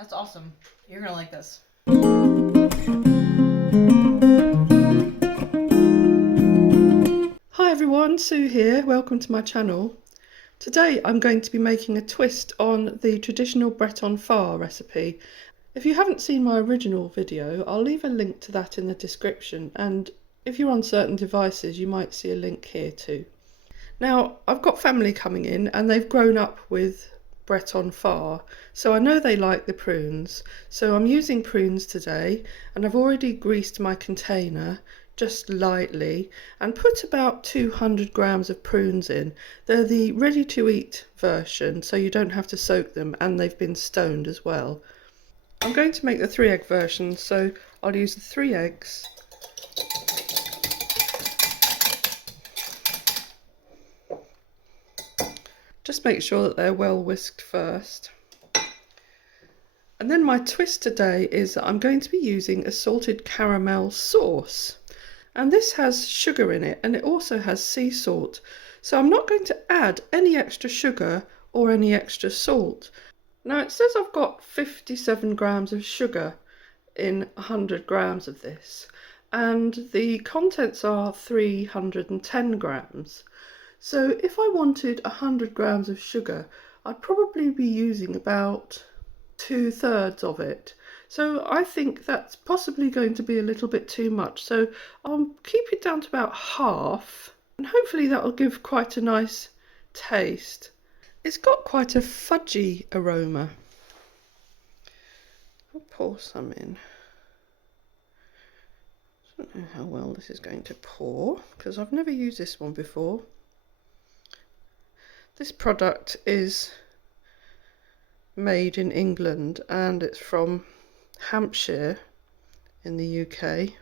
That's awesome. You're gonna like this. Hi everyone, Sue here. Welcome to my channel. Today I'm going to be making a twist on the traditional Breton phare recipe. If you haven't seen my original video, I'll leave a link to that in the description, and if you're on certain devices you might see a link here too. Now, I've got family coming in and they've grown up with Breton phare, so I know they like the prunes. So I'm using prunes today, and I've already greased my container just lightly and put about 200 grams of prunes in. They're the ready to eat version, so you don't have to soak them, and they've been stoned as well. I'm going to make the 3-egg version, so I'll use the 3 eggs. Just make sure that they're well whisked first. And then my twist today is that I'm going to be using a salted caramel sauce. And this has sugar in it, and it also has sea salt. So I'm not going to add any extra sugar or any extra salt. Now it says I've got 57 grams of sugar in 100 grams of this, and the contents are 310 grams. So if I wanted 100 grams of sugar, I'd probably be using about 2/3 of it. So I think that's possibly going to be a little bit too much. So I'll keep it down to about half, and hopefully that will give quite a nice taste. It's got quite a fudgy aroma. I'll pour some in. I don't know how well this is going to pour, because I've never used this one before. This product is made in England and it's from Hampshire in the UK,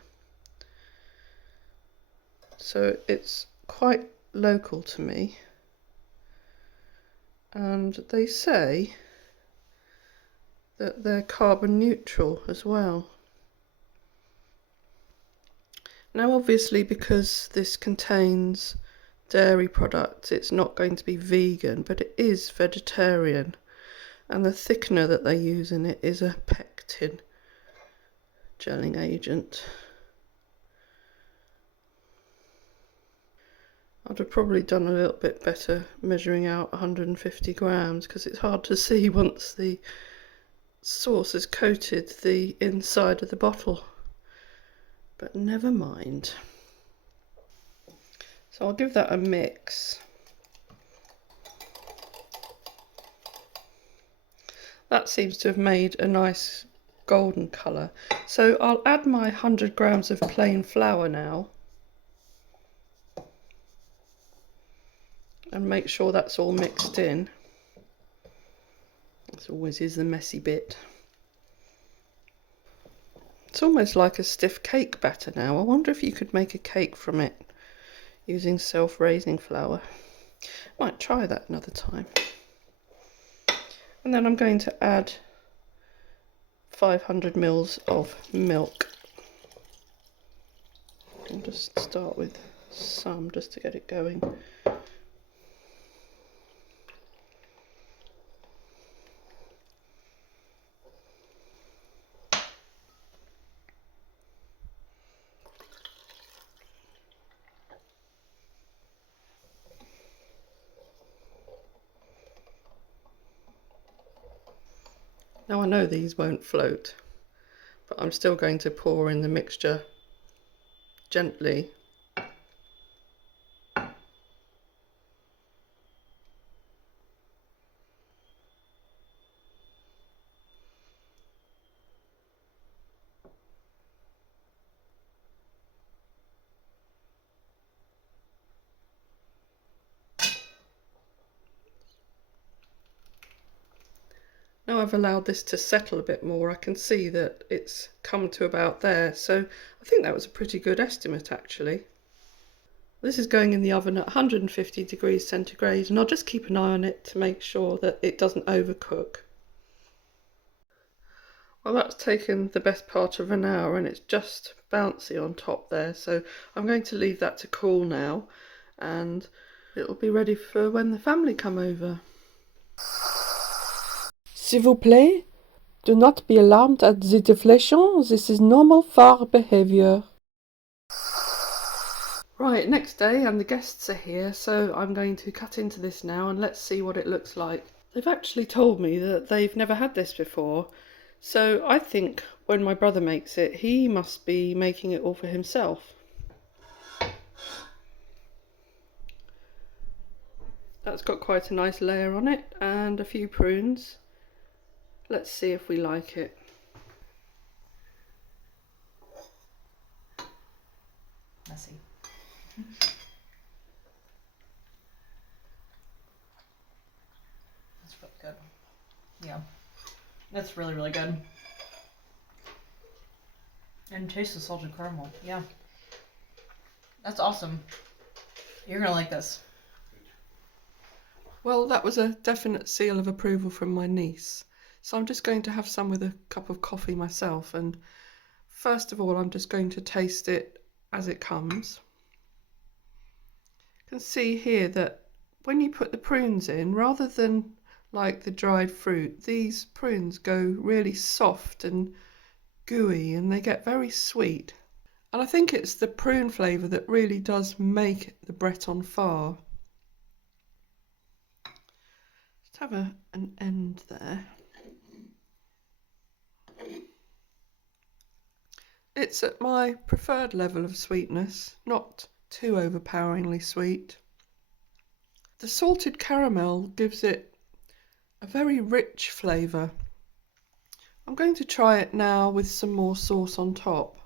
so it's quite local to me, and they say that they're carbon neutral as well. Now obviously, because this contains dairy products, it's not going to be vegan, but it is vegetarian, and the thickener that they use in it is a pectin gelling agent. I'd have probably done a little bit better measuring out 150 grams, because it's hard to see once the sauce has coated the inside of the bottle, but never mind. So I'll give that a mix. That seems to have made a nice golden colour. So I'll add my 100 grams of plain flour now, and make sure that's all mixed in. This always is the messy bit. It's almost like a stiff cake batter now. I wonder if you could make a cake from it using self-raising flour. Might try that another time. And then I'm going to add 500 mils of milk. I'll just start with some just to get it going. Now I know these won't float, but I'm still going to pour in the mixture gently. Now I've allowed this to settle a bit more, I can see that it's come to about there, so I think that was a pretty good estimate actually. This is going in the oven at 150 degrees centigrade, and I'll just keep an eye on it to make sure that it doesn't overcook. Well, that's taken the best part of an hour and it's just bouncy on top there, so I'm going to leave that to cool now, and it'll be ready for when the family come over. S'il vous plaît, Do not be alarmed at the deflation. This is normal phare behaviour. Right, next day and the guests are here, so I'm going to cut into this now and let's see what it looks like. They've actually told me that they've never had this before, so I think when my brother makes it, he must be making it all for himself. That's got quite a nice layer on it and a few prunes. Let's see if we like it. Messy. That's really good. Yeah, that's really, really good. And taste the salted caramel. Yeah, that's awesome. You're gonna like this. Well, that was a definite seal of approval from my niece. So I'm just going to have some with a cup of coffee myself, and first of all I'm just going to taste it as it comes. You can see here that when you put the prunes in, rather than like the dried fruit, these prunes go really soft and gooey and they get very sweet. And I think it's the prune flavour that really does make the Breton phare. Just have an end there. It's at my preferred level of sweetness, not too overpoweringly sweet. The salted caramel gives it a very rich flavour. I'm going to try it now with some more sauce on top.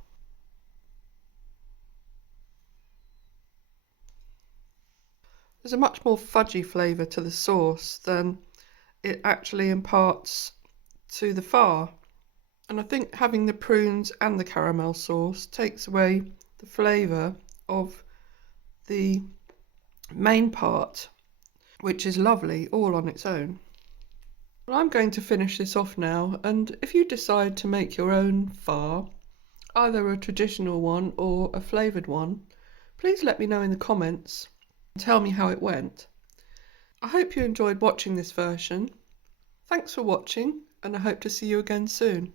There's a much more fudgy flavour to the sauce than it actually imparts to the phare. And I think having the prunes and the caramel sauce takes away the flavour of the main part, which is lovely all on its own. Well, I'm going to finish this off now, and if you decide to make your own phare, either a traditional one or a flavoured one, please let me know in the comments and tell me how it went. I hope you enjoyed watching this version. Thanks for watching, and I hope to see you again soon.